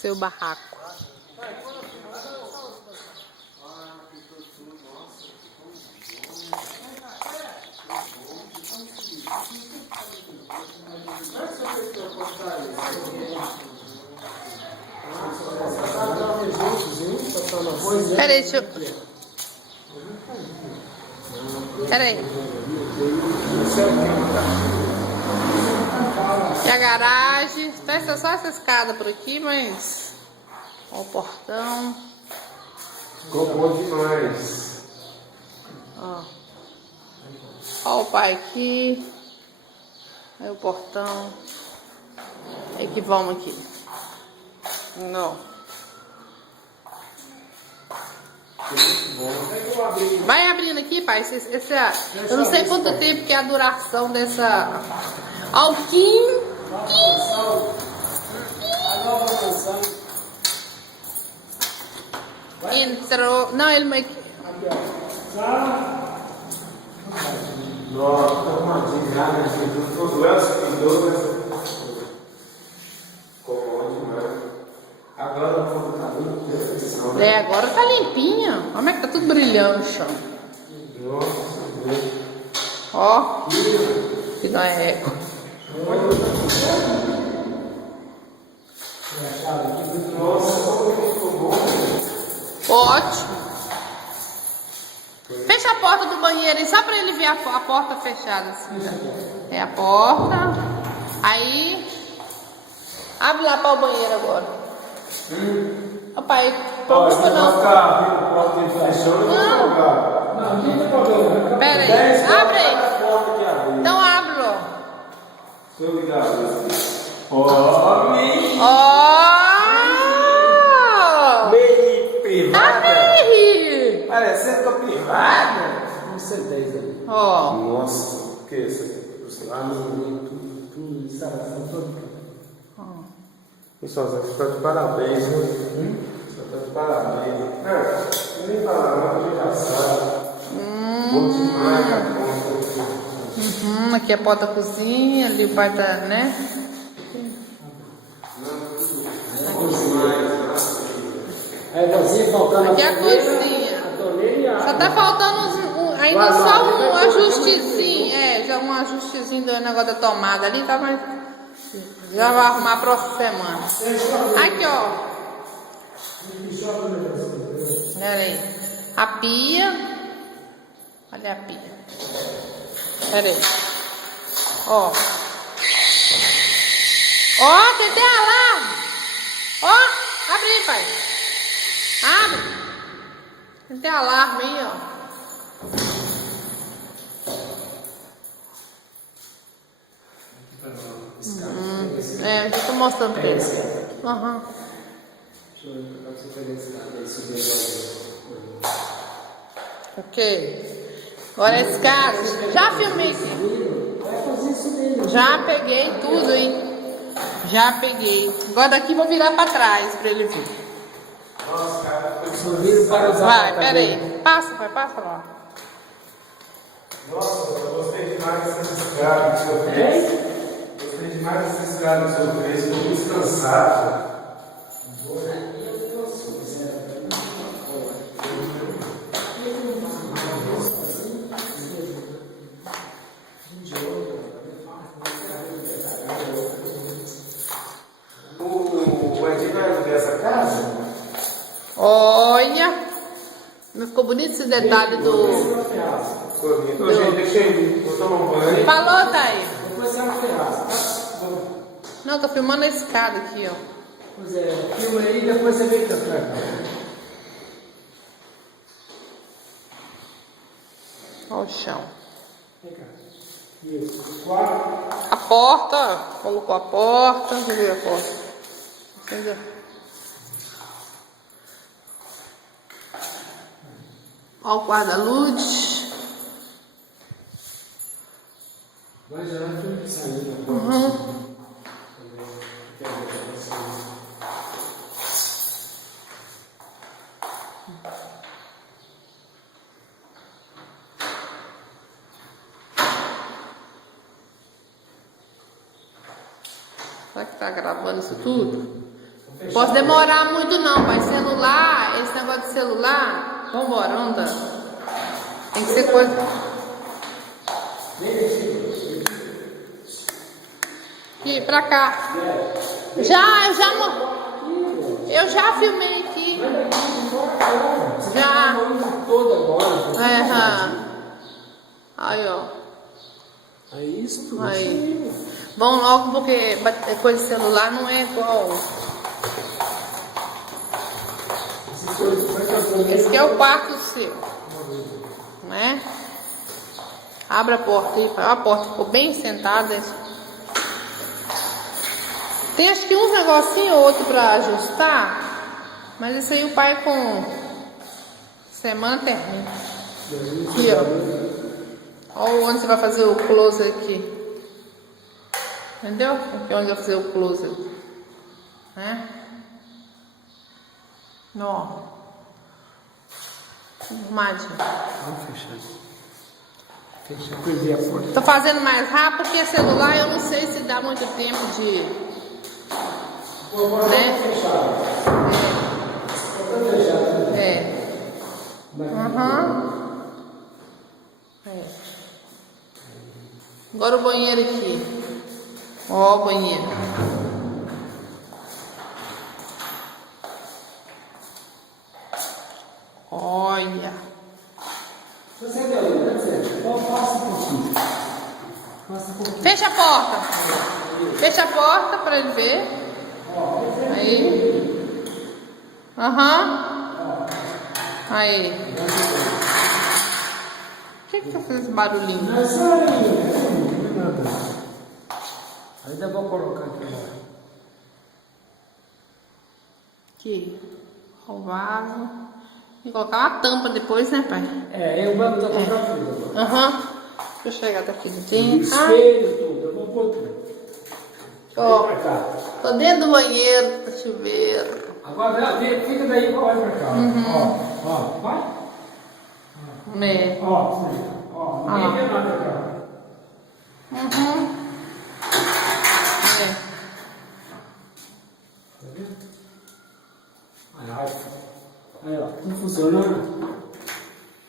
seu barraco. Peraí, deixa eu... Peraí. E a garagem, tá só essa escada por aqui, mas... Ó o portão. Ficou bom demais. Ó o pai aqui. Aí o portão. Aí que vamos aqui. Não. Vai abrindo aqui, pai. Eu não sei quanto tempo que é a duração dessa... Ó o Kim. Entrou. Não, ele meio que... Nossa, tá arrumadinho já, né? Todo essa pintou, né? Ficou bom demais. Agora não conta o caminho, perfeição. agora tá limpinho. Como é que tá tudo brilhando o chão? Nossa, Deus. Ó. Que não é eco. Nossa, como que ficou bom. Ótimo. Fecha a porta do banheiro aí, só pra ele ver a porta fechada assim. É a porta. Aí. Abre lá para o banheiro agora. Papai, preocupa não. Não tem problema. Pera aí, abre aí. Então abre, ó. Deixa eu ligar. Ó, meio privada. Parecendo com a privada. Vamos ser 10 ali. Ó. Nossa, o que é isso? Tudo, instalação toda. Pessoal, você está de parabéns, né? Você está de parabéns. Não, nem falar nada, eu já sabe. Bom demais a conta. Aqui é a porta da cozinha, ali o pai tá, né? Aí você faltando Aqui é a cozinha. Só tá faltando ainda só um ajustezinho. Já um ajustezinho do negócio da tomada ali, tá mais. Já vai arrumar a próxima semana. Aqui, ó. Olha aí. A pia. Olha a pia. Pera aí. Ó. Ó, tem até alarme. Ó, abre aí, pai. Abre. Tem até alarme aí, ó. Eu já tô mostrando pra eles. Deixa eu ver pra você pegar esse lado aí, subir agora. Ok. Agora a escada. Já filmei aqui. Já peguei tudo, hein? Já peguei. Agora daqui vou virar pra trás pra ele ver. Nossa, cara, Vai, pera aí. Passa, pai, passa lá. nossa, eu gostei demais dessa escada que o senhor fez. Gostei demais dessa escada que o senhor fez. Estou muito descansado. O Edinaldo dessa casa? Olha. Não ficou bonito esse detalhe do... Gente, deixa eu vou tomar um banho. Falou, Thaís. Depois você vai ferrar, tá? Não, tô filmando a escada aqui, ó. Pois é, filma aí e depois você vem pra cá. Olha o chão. Vem cá. Isso. 4. A porta, colocou a porta. Deixa eu ver a porta. Entendeu? Olha o guarda-luz. Vai já tem que sair. Será que tá gravando isso tudo? Posso demorar muito não, pai. Celular, esse negócio de celular. Vambora, vamos andando. Tem que ser coisa. Aqui, pra cá. Eu já filmei aqui. Já. Aí, ó. É isso tudo. Aí. Vão logo porque coisa de celular não é igual. Esse aqui é o quarto seu. Né? Abre a porta aí. A porta ficou bem sentada. Tem acho que um negocinho ou outro pra ajustar. Mas isso aí o pai com semana termina. Aqui, ó. Olha onde você vai fazer o close aqui. Entendeu? Aqui onde vai fazer o close. Né? Ó. Arrumadinho. Vamos fechar. Fecha, perdi a porta. Tô fazendo mais rápido porque celular eu não sei se dá muito tempo de. Né? Agora o banheiro aqui. Ó o banheiro. Olha. Fecha a porta. Fecha a porta para ele ver. Aí. Aí. O que tá fazendo esse barulhinho? Ainda vou colocar aqui. Aqui. O vaso. E colocar uma tampa depois, né, pai? Eu vou botar pra frente. Deixa eu chegar daqui dentro. Espelho, tudo. Eu vou pôr tudo. Ó, tô dentro do banheiro, tá chuveiro. Agora fica daí e vai pra cá. Ó, vai. Ó, ninguém vê nada aqui, Tá vendo? Aí, ó, não funciona.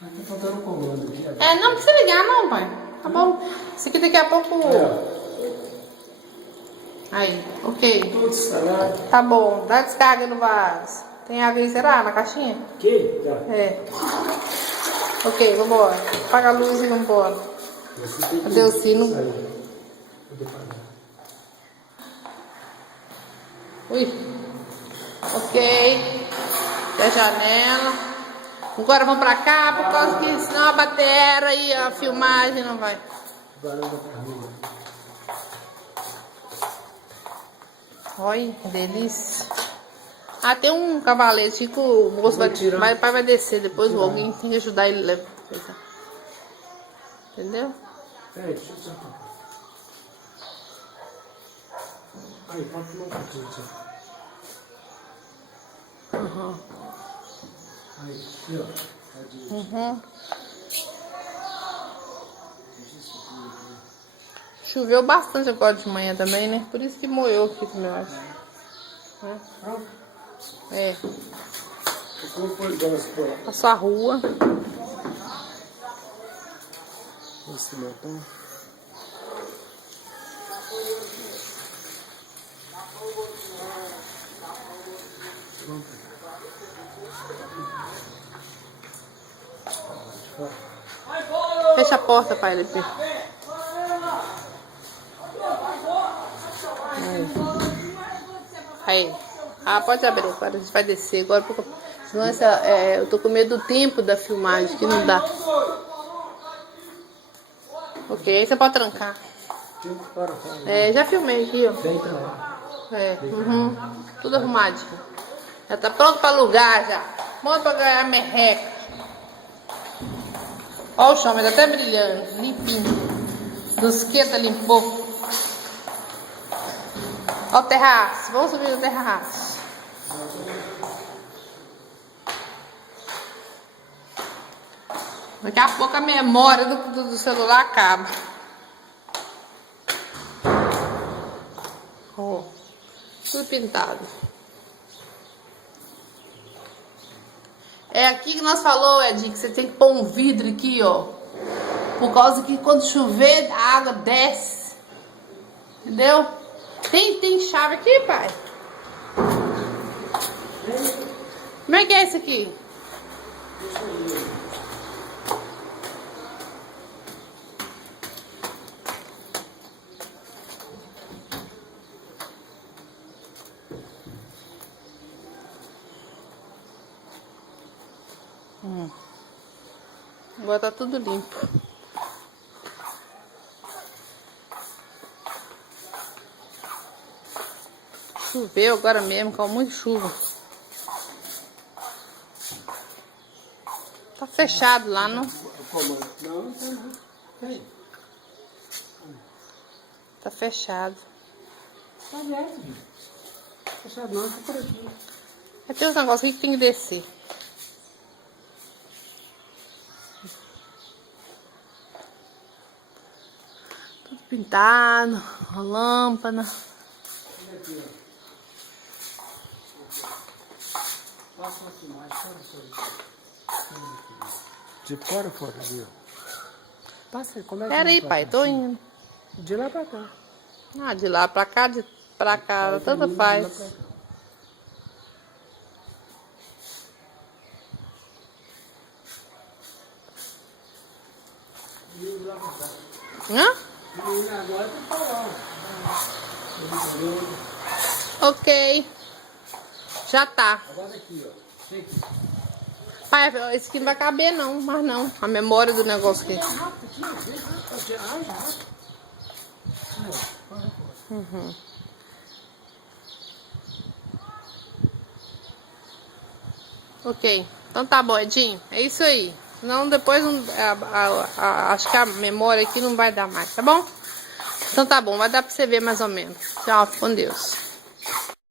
Tá faltando um comando aqui. Não precisa ligar não, pai. Tá bom? Isso aqui daqui a pouco. Aí, ok. Tudo instalado. Tá bom, dá descarga no vaso. Tem água aí, será? Na caixinha? Ok, tá. Ok, vambora. Apaga a luz e vambora. Cadê o sino? Ui. Ok. Até a janela. Agora vamos pra cá, por causa que senão a bateria e a filmagem não vai. Agora eu vou pra rua. Olha, que delícia. Tem um cavalete que o moço vai descer. Depois alguém tem que ajudar ele a levar. Entendeu? Peraí, deixa eu tirar. Aí, pode tomar um pouquinho, Aí, aqui, ó. Choveu bastante agora de manhã também, né? Por isso que moeu aqui também, eu acho. Passou a rua. Esse botão. Fecha a porta, pai, ele vê. Aí. Pode abrir, agora a gente vai descer. Agora, senão eu tô com medo do tempo da filmagem, que não dá. Ok, aí você pode trancar. Já filmei aqui, ó. Tudo arrumadinho. Já tá pronto pra alugar já. Pronto pra ganhar merreca. Ó o chão, mas tá até brilhando, limpinho. Dusqueta limpou. Ó o terraço, vamos subir no terraço. Daqui a pouco a memória do celular acaba. Ó, tudo pintado. É aqui que nós falou, Edinho, que você tem que pôr um vidro aqui, ó. Por causa que quando chover, a água desce. Entendeu? Tem chave aqui, pai? Como é que é esse aqui? Agora tá tudo limpo. Choveu agora mesmo, com muita chuva. Tá fechado lá, não? Não. Tem. Tá fechado. Tá aberto, filho. Fechado não, tá por aqui. Aí tem uns negócios aqui que tem que descer. Tudo pintado, a lâmpada. Olha aqui, ó. Passa uma filmagem, De fora ou fora, viu? Passa, como é que Pera aí, vai pai, pra tô cá? indo. De lá pra cá. Ah, de lá pra cá, de pra cá, Vai tanto caminho de lá faz. pra cá. E de lá pra cá. Hã? E agora tá lá. Ok. Já tá. Agora aqui, ó. Vem aqui. Pai, esse aqui não vai caber não, mas não. A memória do negócio aqui. Rápido, aqui, ó. Vem rápido. Uhum. Ok. Então tá bom, Edinho. É isso aí. Senão depois não, acho que a memória aqui não vai dar mais, tá bom? Então tá bom, vai dar pra você ver mais ou menos. Tchau, com Deus.